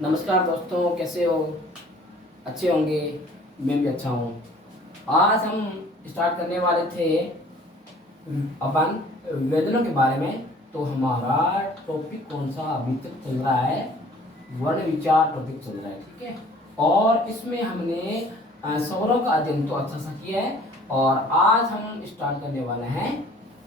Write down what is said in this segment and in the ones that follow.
नमस्कार दोस्तों, कैसे हो? अच्छे होंगे। मैं भी अच्छा हूँ। आज हम स्टार्ट करने वाले थे अपन वेदनों के बारे में। तो हमारा टॉपिक कौन सा अभी तक चल रहा है? वर्ण विचार टॉपिक चल रहा है, ठीक है। और इसमें हमने स्वरों का अध्ययन तो अच्छा सा किया है, और आज हम स्टार्ट करने वाले हैं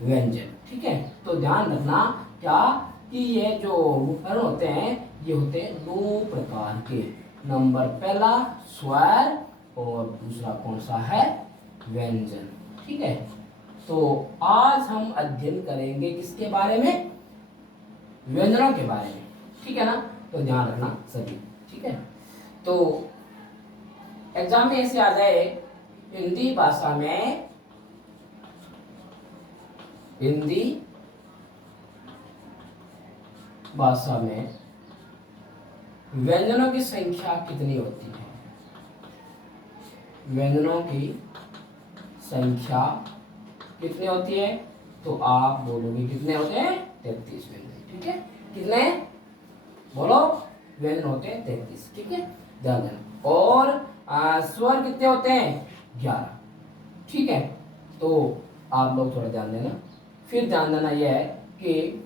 व्यंजन, ठीक है। तो ध्यान रखना क्या कि ये जो वर्ण होते हैं ये होते हैं दो प्रकार के। नंबर पहला स्वर, और दूसरा कौन सा है? व्यंजन, ठीक है। तो आज हम अध्ययन करेंगे किसके बारे में? व्यंजनों के बारे में, ठीक है ना। तो ध्यान रखना सभी, ठीक है। तो एग्जाम में ऐसे आ जाए, हिंदी भाषा में, हिंदी भाषा में व्यंजनों की संख्या कितनी होती है? व्यंजनों की संख्या कितनी होती है? तो आप बोलोगे कितने होते हैं? 33 व्यंजन, ठीक है। कितने बोलो? व्यंजन होते हैं 33, ठीक है, ध्यान देना। और स्वर कितने होते हैं? 11, ठीक है। तो आप लोग थोड़ा ध्यान देना। फिर ध्यान देना यह है कि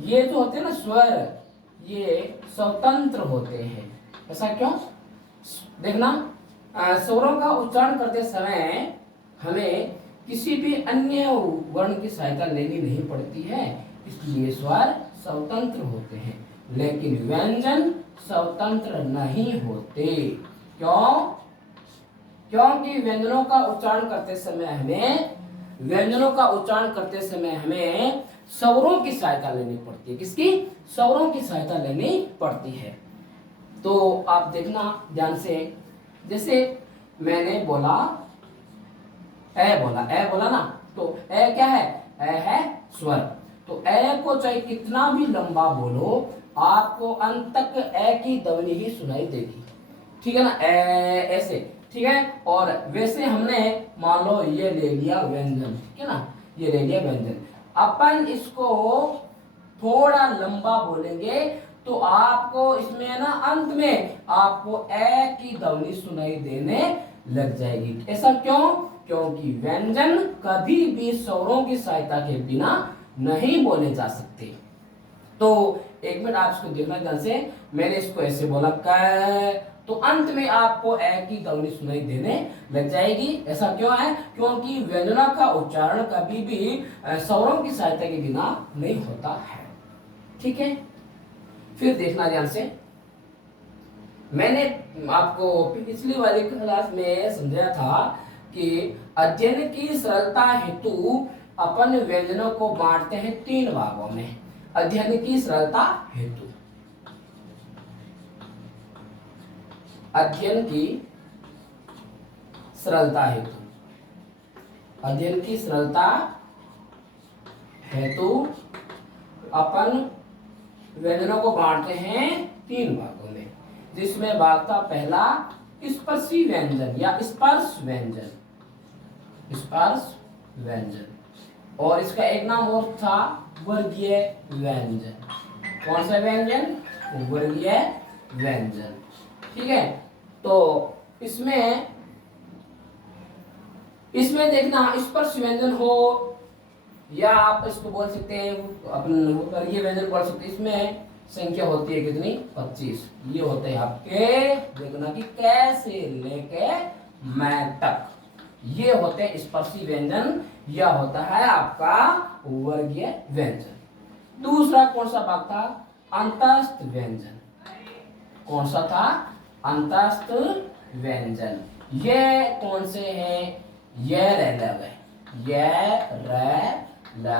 ये जो होते हैं ना स्वर, ये स्वतंत्र होते हैं। ऐसा क्यों? देखना, स्वरों का उच्चारण करते समय हमें किसी भी अन्य वर्ण की सहायता लेनी नहीं पड़ती है, इसलिए स्वर स्वतंत्र होते हैं। लेकिन व्यंजन स्वतंत्र नहीं होते। क्यों? क्योंकि व्यंजनों का उच्चारण करते समय हमें स्वरों की सहायता लेनी पड़ती है। किसकी? स्वरों की सहायता लेनी पड़ती है। तो आप देखना ध्यान से, जैसे मैंने बोला ए बोला ना, तो ए क्या है? ए है स्वर। तो ए को चाहे कितना भी लंबा बोलो, आपको अंत तक ए की ध्वनि ही सुनाई देगी, ठीक है ना। ए ऐसे, ठीक है। और वैसे हमने मान लो ये ले लिया व्यंजन, ठीक है ना, ये ले लिया व्यंजन। अपन इसको थोड़ा लंबा बोलेंगे तो आपको इसमें ना अंत में आपको ए की ध्वनि सुनाई देने लग जाएगी। ऐसा क्यों? क्योंकि व्यंजन कभी भी स्वरों की सहायता के बिना नहीं बोले जा सकते। तो एक मिनट आप इसको देखना ध्यान से। मैंने इसको ऐसे बोला क, तो अंत में आपको ए की ध्वनि सुनाई देने लग जाएगी। ऐसा क्यों है? क्योंकि व्यंजनों का उच्चारण कभी भी स्वरों की सहायता के बिना नहीं होता है, ठीक है। फिर देखना ध्यान से, मैंने आपको पिछली वाली क्लास में समझाया था कि अध्ययन की सरलता हेतु अपन व्यंजनों को बांटते हैं 3 भागों में। अध्ययन की सरलता हेतु, अध्ययन की सरलता हेतु, अध्ययन की सरलता हेतु अपन व्यंजनों को बांटते हैं 3 भागों में, जिसमें भाग था पहला स्पर्शी व्यंजन या स्पर्श व्यंजन, स्पर्श व्यंजन। और इसका एक नाम और था वर्गीय व्यंजन। कौन सा व्यंजन? वर्गीय व्यंजन, ठीक है। तो इसमें देखना, स्पर्श व्यंजन हो या आप इसको बोल सकते हैं अपन वर्गीय व्यंजन बोल सकते हैं। इसमें संख्या होती है कितनी? 25। ये होते हैं आपके, देखना कि कैसे लेके मैं तक, ये होते हैं स्पर्शी व्यंजन, यह होता है आपका वर्गीय व्यंजन। दूसरा कौन सा भाग था? अंतस्थ व्यंजन। कौन सा था? अंतस्थ व्यंजन। ये कौन से हैं? ये र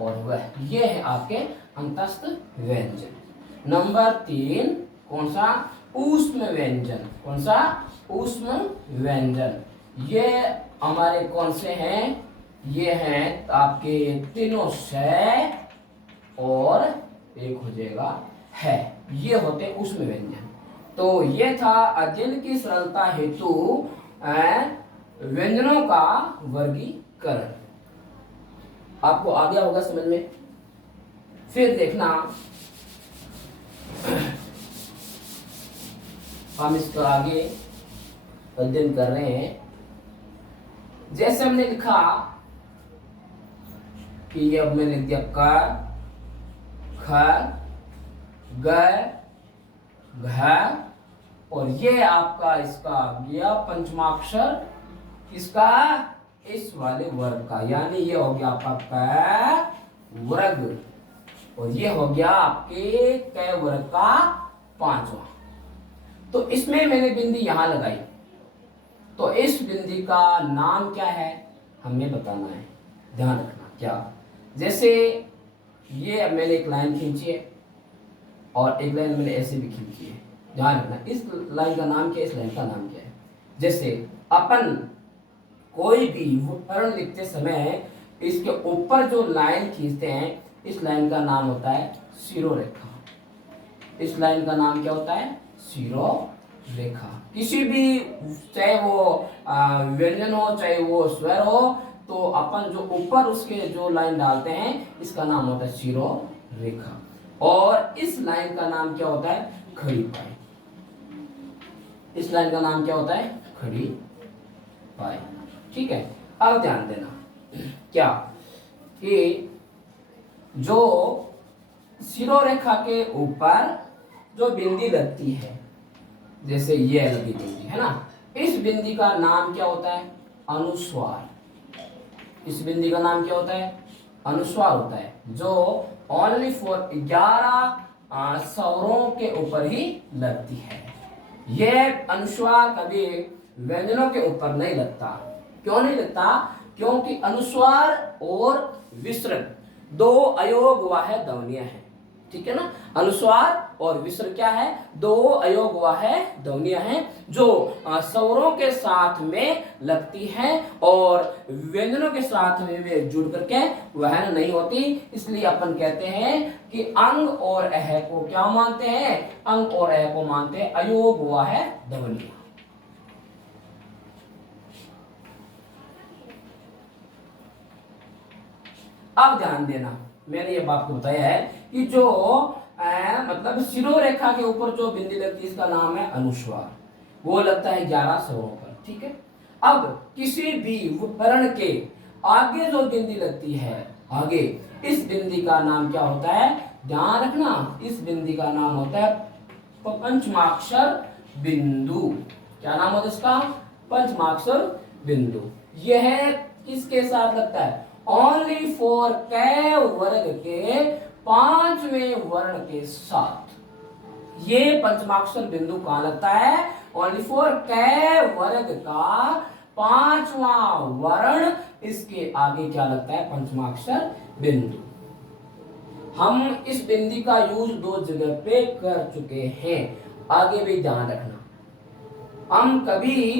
और वह, ये है आपके अंतस्थ व्यंजन। नंबर 3 कौन सा? ऊष्म व्यंजन। कौन सा? ऊष्म व्यंजन। ये हमारे कौन से हैं? ये हैं आपके तीनों से और एक हो जाएगा है, ये होते ऊष्म व्यंजन। तो ये था अध्ययन की सरलता हेतु व्यंजनों का वर्गीकरण। आपको आ गया होगा समझ में। फिर देखना हम इसको आगे अध्ययन कर रहे हैं। जैसे हमने लिखा कि ये अब मैंने लिख दिया क ख ग घ, और ये आपका इसका आ गया पंचमाक्षर इसका इस वाले वर्ग का, यानी ये हो गया आपका क वर्ग, और ये हो गया आपके क वर्ग का पांचवा। तो इसमें मैंने बिंदी यहां लगाई, तो इस बिंदी का नाम क्या है हमें बताना है, ध्यान रखना। क्या, जैसे ये अब मैंने एक लाइन खींची है और एक लाइन मैंने ऐसे भी खींची है, ध्यान रखना इस लाइन का नाम क्या है, इस लाइन का नाम क्या है। जैसे अपन कोई भी वर्ण लिखते समय इसके ऊपर जो लाइन खींचते हैं, इस लाइन का नाम होता है शिरोरेखा। इस लाइन का नाम क्या होता है, शिरोरेखा। किसी भी, चाहे वो व्यंजन हो चाहे वो स्वर हो, तो अपन जो ऊपर उसके जो लाइन डालते हैं इसका नाम होता है शिरोरेखा। और इस लाइन का नाम क्या होता है, खड़ी पाई। इस लाइन का नाम क्या होता है, खड़ी पाई। ठीक है, अब ध्यान देना क्या कि जो शिरोरेखा के ऊपर जो बिंदी लगती है, जैसे ये लगी बिंदी है ना, इस बिंदी का नाम क्या होता है, अनुस्वार। इस बिंदी का नाम क्या होता है, अनुस्वार होता है, जो ओनली फॉर 11 स्वरों के ऊपर ही लगती है। यह अनुस्वार कभी व्यंजनों के ऊपर नहीं लगता। क्यों नहीं लगता, क्योंकि अनुस्वार और विसर्ग दो अयोगवाह ध्वनियां हैं। ठीक है ना, अनुस्वार और विसर्ग क्या है, दो अयोगवाह ध्वनियां हैं जो स्वरों के साथ में लगती हैं और व्यंजनों के साथ में वे जुड़ करके वहन नहीं होती। इसलिए अपन कहते हैं कि अंग और अह को क्या मानते हैं, अंग और अह को मानते हैं अयोगवाह ध्वनियां। अब ध्यान देना, मैंने ये बात को बताया है कि जो मतलब शिरोरेखा के ऊपर जो बिंदी लगती है इसका नाम है अनुस्वार, वो लगता है 11 स्वरों पर। ठीक है, अब किसी भी वर्ण के आगे जो बिंदी लगती है, आगे, इस बिंदी का नाम क्या होता है, ध्यान रखना, इस बिंदी का नाम होता है पंचमाक्षर बिंदु। क्या नाम होता है इसका, पंचमाक्षर बिंदु। यह किसके साथ लगता है, ओनली फॉर क वर्ग के 5वें वर्ण के साथ। ये पंचमाक्षर बिंदु कहां लगता है, ओनली फॉर क वर्ग का 5वां वर्ण, इसके आगे क्या लगता है, पंचमाक्षर बिंदु। हम इस बिंदी का यूज 2 जगह पे कर चुके हैं, आगे भी ध्यान रखना। हम कभी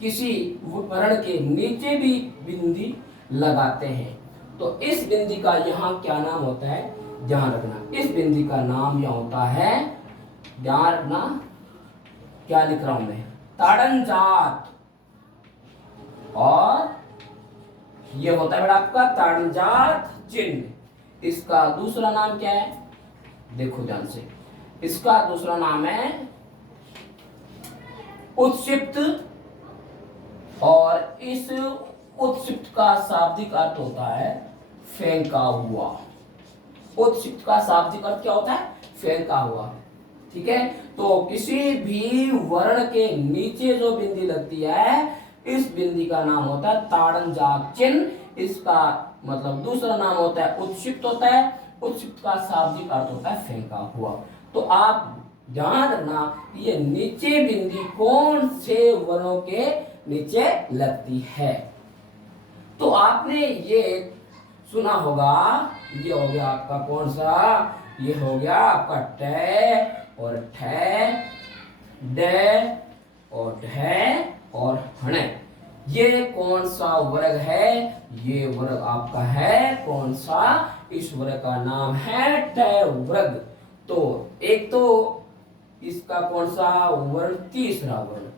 किसी वर्ण के नीचे भी बिंदी लगाते हैं, तो इस बिंदी का यहाँ क्या नाम होता है, ध्यान रखना, इस बिंदी का नाम यह होता है, ध्यान रखना, क्या लिख रहा हूं मैं, ताड़नजात। और यह होता है बेटा आपका ताड़नजात चिन्ह। इसका दूसरा नाम क्या है, देखो ध्यान से, इसका दूसरा नाम है उत्क्षिप्त। और इस उत्क्षिप्त का शाब्दिक अर्थ होता है फेंका हुआ। उत्क्षिप्त का शाब्दिक अर्थ क्या होता है, फेंका हुआ। ठीक है, तो किसी भी वर्ण के नीचे जो बिंदी लगती है, इस बिंदी का नाम होता है ताड़नजात चिन्ह। इसका मतलब दूसरा नाम होता है उत्क्षिप्त होता है। उत्क्षिप्त का शाब्दिक अर्थ होता है फेंका हुआ। तो आप ध्यान रखना, ये नीचे बिंदी कौन से वर्णों के नीचे लगती है। तो आपने ये सुना होगा, ये हो गया आपका कौन सा, ये हो गया आपका ट और ठ, ड और ढ और हण। ये कौन सा वर्ग है, ये वर्ग आपका है कौन सा, इस वर्ग का नाम है ट वर्ग। तो एक तो इसका कौन सा वर्ण, तीसरा वर्ण,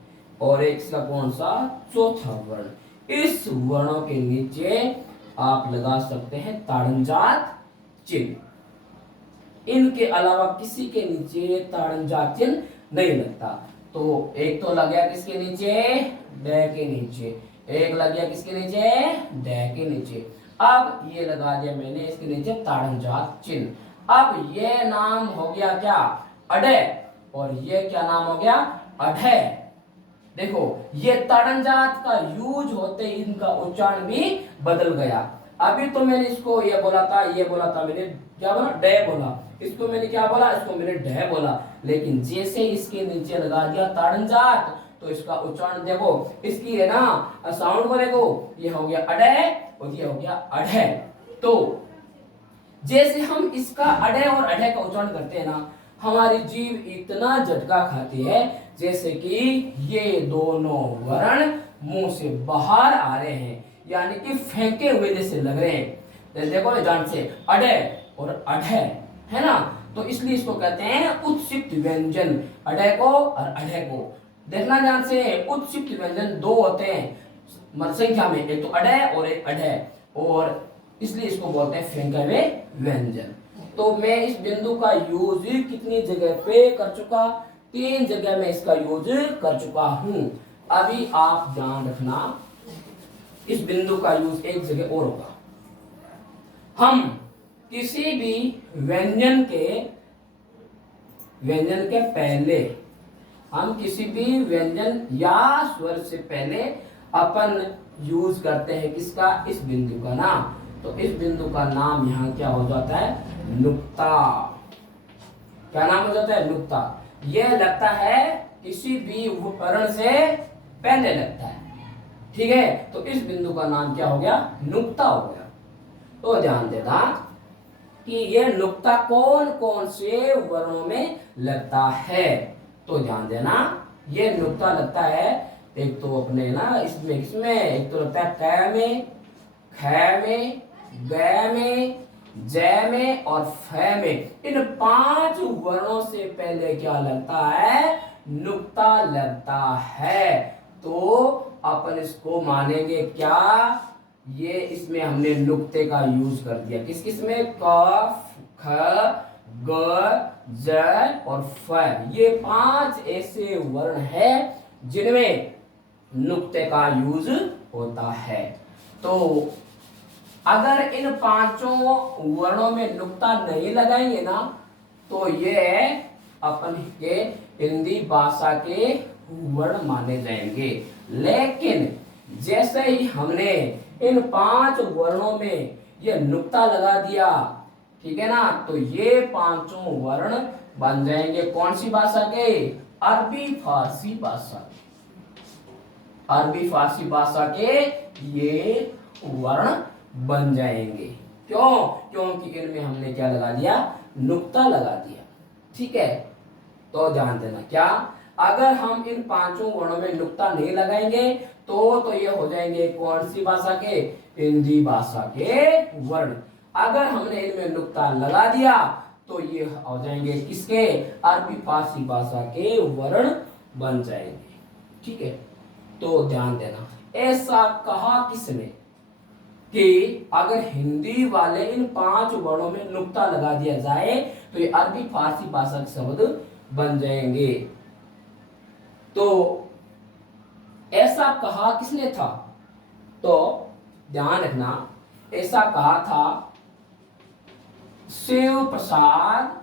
और एक इसका कौन सा, चौथा वर्ण। इस वर्णों के नीचे आप लगा सकते हैं ताड़नजात चिन्ह। इनके अलावा किसी के नीचे ताड़नजात चिन्ह नहीं लगता। तो एक तो लग गया किसके नीचे, डे के नीचे, एक लग गया किसके नीचे, डे के नीचे। अब ये लगा दिया मैंने इसके नीचे ताड़नजात चिन्ह। अब ये नाम हो गया क्या, अडे, और ये क्या नाम हो गया, अढे। देखो ये ताड़नजात का यूज होते इनका उच्चारण भी बदल गया। अभी तो मैंने इसको ये बोला था, ये बोला था मैंने, क्या बोला, डे बोला, इसको मैंने क्या बोला, इसको मैंने डे बोला। लेकिन जैसे इसके नीचे लगा दिया ताड़नजात तो इसका उच्चारण देखो, इसकी है ना साउंड को देखो, ये हो गया अडे और ये हो गया अढे। तो जैसे हम इसका अडे और अढे का उच्चारण करते हैं ना, हमारी जीभ इतना झटका खाती है जैसे कि ये दोनों वर्ण मुंह से बाहर आ रहे हैं, यानी कि फेंके हुए जैसे लग रहे हैं। देखो ध्यान से, अडे और अढे, है ना, तो इसलिए इसको कहते हैं उत्सिप्त व्यंजन, अडे को और अढे को। देखना ध्यान से, उत्सिप्त व्यंजन दो होते हैं संख्या में, एक तो अडे और एक अढे, और इसलिए इसको बोलते हैं फेंके हुए व्यंजन। तो मैं इस बिंदु का यूज कितनी जगह पे कर चुका, 3 जगह में इसका यूज कर चुका हूं। अभी आप ध्यान रखना, इस बिंदु का यूज एक जगह और होगा। हम किसी भी व्यंजन के पहले, हम किसी भी व्यंजन या स्वर से पहले अपन यूज करते हैं किसका, इस बिंदु का नाम। तो इस बिंदु का नाम यहाँ क्या हो जाता है, नुक्ता। क्या नाम हो जाता है, नुक्ता। यह लगता है किसी भी वर्ण से पहले लगता है, ठीक है। तो इस बिंदु का नाम क्या हो गया, नुक्ता हो गया। तो ध्यान देना कि यह नुक्ता कौन कौन से वर्णों में लगता है। तो ध्यान देना, यह नुक्ता लगता है एक तो अपने ना इसमें एक तो लगता है क में, ख में, ग में, जय में और फ में। इन 5 वर्णों से पहले क्या लगता है, नुक्ता लगता है। तो अपन इसको मानेंगे क्या, ये इसमें हमने नुक्ते का यूज कर दिया, किस किस में, क, ख, ग, ज और फ। ये 5 ऐसे वर्ण हैं जिनमें नुक्ते का यूज होता है। तो अगर इन 5 वर्णों में नुक्ता नहीं लगाएंगे ना, तो ये अपन के हिंदी भाषा के वर्ण माने जाएंगे। लेकिन जैसे ही हमने इन 5 वर्णों में ये नुक्ता लगा दिया, ठीक है ना, तो ये 5 वर्ण बन जाएंगे कौन सी भाषा के, अरबी फारसी भाषा, अरबी फारसी भाषा के ये वर्ण बन जाएंगे। क्यों, क्योंकि इनमें हमने क्या लगा दिया, नुक्ता लगा दिया, ठीक है। तो ध्यान देना, क्या अगर हम इन 5 वर्णों में नुक्ता नहीं लगाएंगे तो ये हो जाएंगे कौन सी भाषा के, हिंदी भाषा के वर्ण। अगर हमने इनमें नुक्ता लगा दिया तो ये हो जाएंगे किसके, अरबी फारसी भाषा के वर्ण बन जाएंगे, ठीक है। तो ध्यान देना, ऐसा कहा किसने कि अगर हिंदी वाले इन 5 वर्णों में नुक्ता लगा दिया जाए तो ये अरबी फारसी भाषा के शब्द बन जाएंगे। तो ऐसा कहा किसने था, तो ध्यान रखना, ऐसा कहा था शिव प्रसाद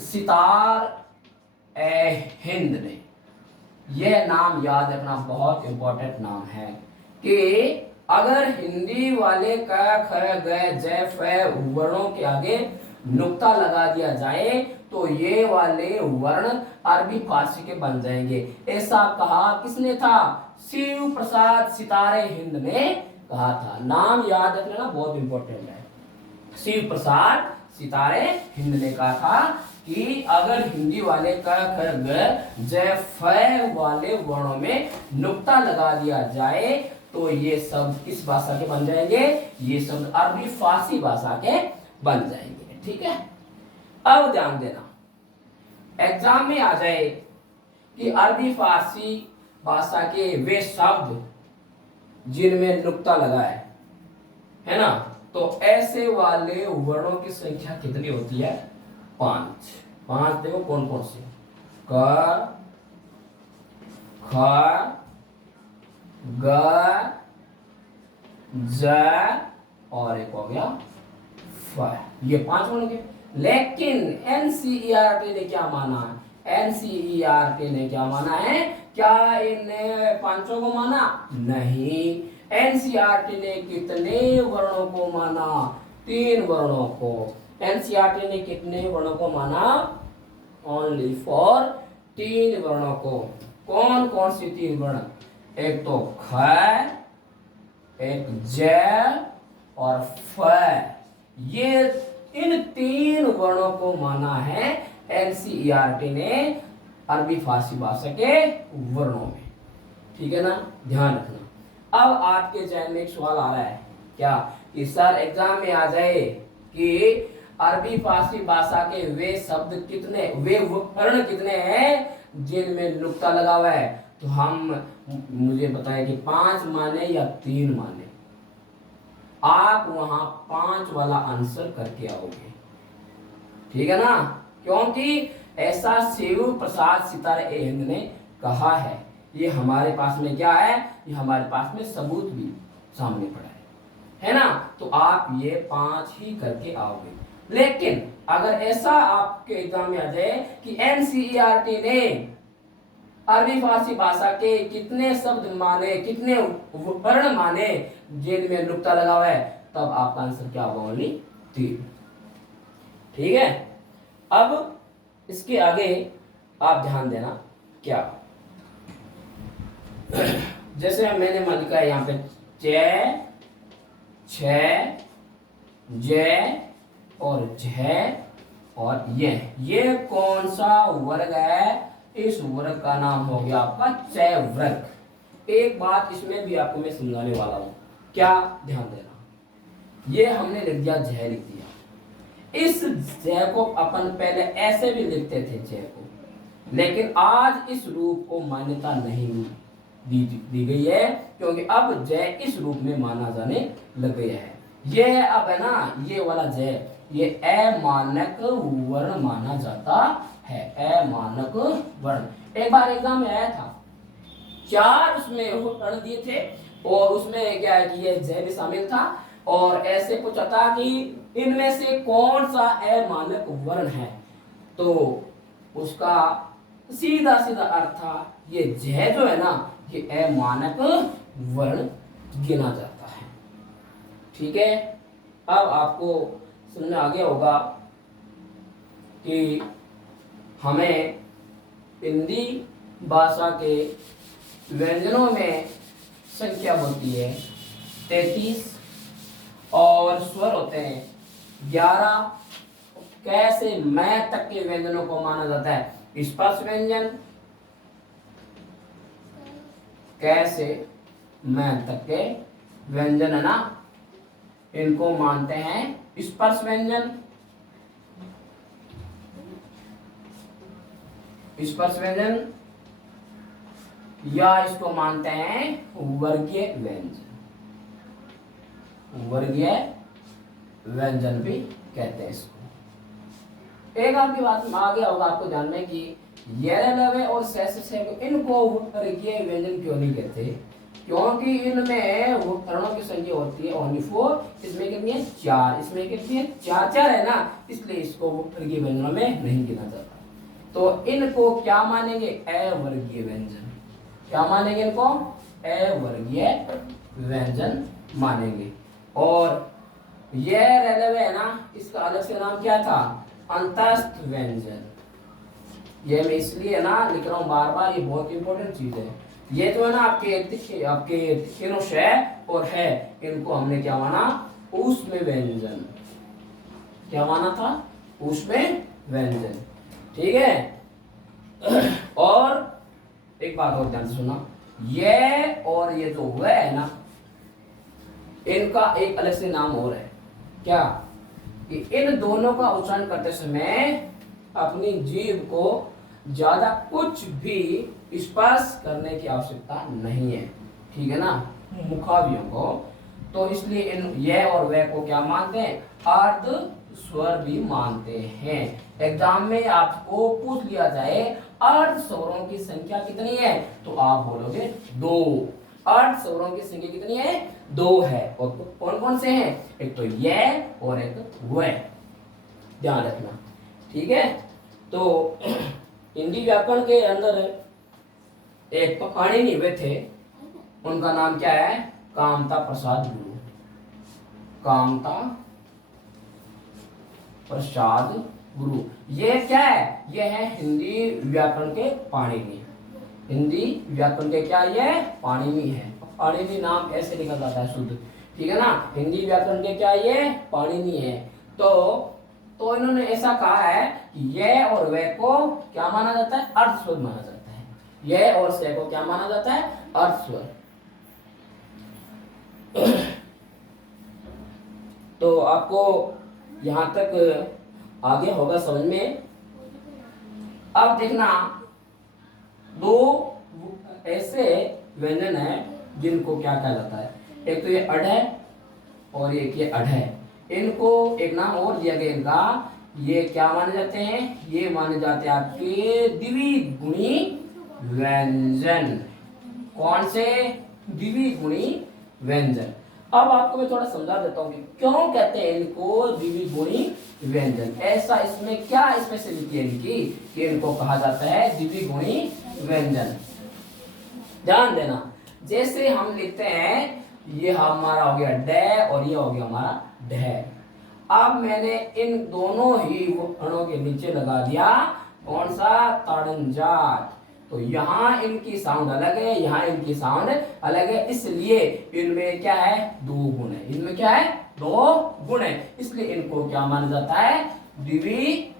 सितार ए हिंद ने। यह नाम याद रखना, बहुत इंपॉर्टेंट नाम है कि अगर हिंदी वाले क, ख, ग, ज, फ वर्णों के आगे नुक्ता लगा दिया जाए तो ये वाले वर्ण अरबी फारसी के बन जाएंगे। ऐसा कहा किसने था, शिव प्रसाद सितारे हिंद ने कहा था। नाम याद रखना बहुत इंपॉर्टेंट है, शिव प्रसाद सितारे हिंद ने कहा था कि अगर हिंदी वाले क, ख, ग, ज, फ वाले वर्णों में नुक्ता लगा दिया जाए तो ये सब किस भाषा के बन जाएंगे, ये सब अरबी फारसी भाषा के बन जाएंगे, ठीक है। अब ध्यान देना, एग्जाम में आ जाए कि अरबी फारसी भाषा के वे शब्द जिनमें नुक्ता लगा है ना, तो ऐसे वाले वर्णों की संख्या कितनी होती है, 5। देखो कौन कौन से, क, ख, ग, ज और एक हो गया फ। ये 5 बन गए। लेकिन एनसीईआरटी ने क्या माना है? एनसीईआरटी ने क्या माना है? क्या इन पांचों को माना? नहीं। एनसीईआरटी ने कितने वर्णों को माना? 3 वर्णों को। एनसीईआरटी ने कितने वर्णों को माना? ओनली फॉर 3 वर्णों को। कौन कौन सी 3 वर्ण? एक तो ख, एक ज और फ। ये इन 3 वर्णों को माना है एनसीईआरटी ने अरबी फारसी भाषा के वर्णों में। ठीक है ना, ध्यान रखना। अब आपके जहन में एक सवाल आ रहा है क्या कि सर एग्जाम में आ जाए कि अरबी फारसी भाषा के वे शब्द कितने, वे वर्ण कितने हैं जिनमें नुक्ता लगा हुआ है? तो मुझे बताएं कि 5 माने या 3 माने? आप वहां 5 वाला आंसर करके आओगे। ठीक है ना, क्योंकि ऐसा शिव प्रसाद सितारे हिंद ने कहा है। ये हमारे पास में क्या है? ये हमारे पास में सबूत भी सामने पड़ा है ना? तो आप ये 5 ही करके आओगे। लेकिन अगर ऐसा आपके एग्जाम में आ जाए कि एनसीईआरटी ने अरबी फारसी भाषा के कितने शब्द माने, कितने वर्ण माने जिनमें नुक्ता लगा हुआ है, तब आपका आंसर क्या होगा? ओनली 3। ठीक है। अब इसके आगे आप ध्यान देना क्या, जैसे मैंने मान लिखा है यहाँ पे च, छ, ज और झ और ये कौन सा वर्ग है? इस वर्ग का नाम हो गया आपका चय वर्ग। एक बात इसमें भी आपको मैं समझाने वाला हूं, क्या ध्यान देना। ये हमने लिख दिया झ, लिख दिया। इस झ को अपन पहले ऐसे भी लिखते थे झ को, लेकिन आज इस रूप को मान्यता नहीं दी गई है, क्योंकि अब झ इस रूप में माना जाने लग गया है। ये अब है ना, ये वाला झ ये अमानक वर्ण माना जाता है। अमानक वर्ण। एक बार एग्जाम में आया था, 4 उसमें वर्ण दिए थे और उसमें क्या है कि ये झ भी शामिल था और ऐसे पूछा था कि इनमें से कौन सा अमानक वर्ण है? तो उसका सीधा सीधा अर्थ था ये झ जो है ना, ये अमानक वर्ण गिना जाता है। ठीक है। अब आपको समझ में आ गया होगा कि हमें हिंदी भाषा के व्यंजनों में संख्या होती है 33 और स्वर होते हैं 11। कैसे मैं तक के व्यंजनों को माना जाता है स्पर्श व्यंजन, कैसे मैं तक के व्यंजन है ना, इनको मानते हैं स्पर्श व्यंजन, स्पर्श व्यंजन, या इसको मानते हैं वर्गीय व्यंजन। वर्गीय व्यंजन भी कहते हैं इसको। एक आपकी बात में आ गया होगा आपको जानने की ये लवे और इनको वर्गीय व्यंजन क्यों नहीं कहते? क्योंकि इनमें वर्णों की संख्या होती है ओनली 4। इसमें कितनी है? 4। इसमें कितनी है? 4 है ना, इसलिए इसको वर्गीय व्यंजनों में नहीं गिना जाता। तो इनको क्या मानेंगे? अवर्गीय व्यंजन। क्या मानेंगे इनको? अवर्गीय व्यंजन मानेंगे। और यह रेलवे है ना, इसका अलग से नाम क्या था? अंतस्थ व्यंजन। ये मैं इसलिए ना लिख रहा हूं बार बार, ये बहुत इंपॉर्टेंट चीज है। ये जो है ना आपके तीनों श और है, इनको हमने क्या माना? ऊष्म व्यंजन। क्या माना था? ऊष्म व्यंजन। ठीक है। और एक बात और ध्यान से सुना, ये और ये जो वह है ना, इनका एक अलग से नाम और है। क्या? कि इन दोनों का उच्चारण करते समय अपनी जीभ को ज्यादा कुछ भी स्पर्श करने की आवश्यकता नहीं है। ठीक है ना, मुखावियों को। तो इसलिए इन ये और वह को क्या मानते हैं? अर्ध स्वर भी मानते हैं। एग्जाम में आपको पूछ लिया जाए अर्ध स्वरों की संख्या कितनी है, तो आप बोलोगे 2। अर्ध स्वरों की संख्या कितनी है, 2 है। और कौन कौन से हैं, एक तो ये और एक वह, ध्यान रखना, ठीक है। तो हिंदी व्याकरण के अंदर एक पाणिनि हुए थे, उनका नाम क्या है, कामता प्रसाद गुरु। कामता प्रसाद गुरु, ये क्या है, ये है हिंदी व्याकरण के पाणिनि। हिंदी व्याकरण के क्या, ये पाणिनि है। पाणिनि नाम ऐसे निकल जाता है शुद्ध, ठीक है ना। हिंदी व्याकरण के क्या, ये पाणिनि है। तो इन्होंने ऐसा कहा है कि ये और वे को क्या माना जाता है, अर्ध स्वर माना जाता है। ये और से को क्या माना जाता है, अर्ध स्वर। तो आपको यहां तक आगे होगा समझ में। अब देखना, दो ऐसे व्यंजन है जिनको क्या कहा जाता है, एक तो ये अढ़ है और एक ये अढ़ है। इनको एक नाम और दिया गया इनका, ये क्या माने जाते हैं, ये माने जाते हैं आपके द्विगुणी व्यंजन। कौन से, द्विगुणी व्यंजन। अब आपको मैं थोड़ा समझा देता हूँ कि क्यों कहते हैं इनको द्विगुणी व्यंजन। ऐसा इसमें क्या स्पेशलिटी है इनकी कि इनको कहा जाता है द्विगुणी व्यंजन। ध्यान देना, जैसे हम लिखते हैं, ये हमारा हो गया ड और ये हो गया हमारा ढ। अब मैंने इन दोनों ही वर्णों के नीचे लगा दिया कौन सा, ताड़नजात। तो यहाँ इनकी साउंड अलग है, यहाँ इनकी साउंड अलग है, इसलिए इनमें क्या है, 2 गुण है। इनमें क्या है, 2 गुण है, इसलिए इनको क्या माना जाता है, द्विगुणी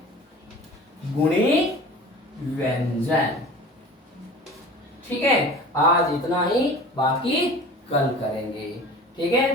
व्यंजन। ठीक है, आज इतना ही, बाकी कल करेंगे, ठीक है।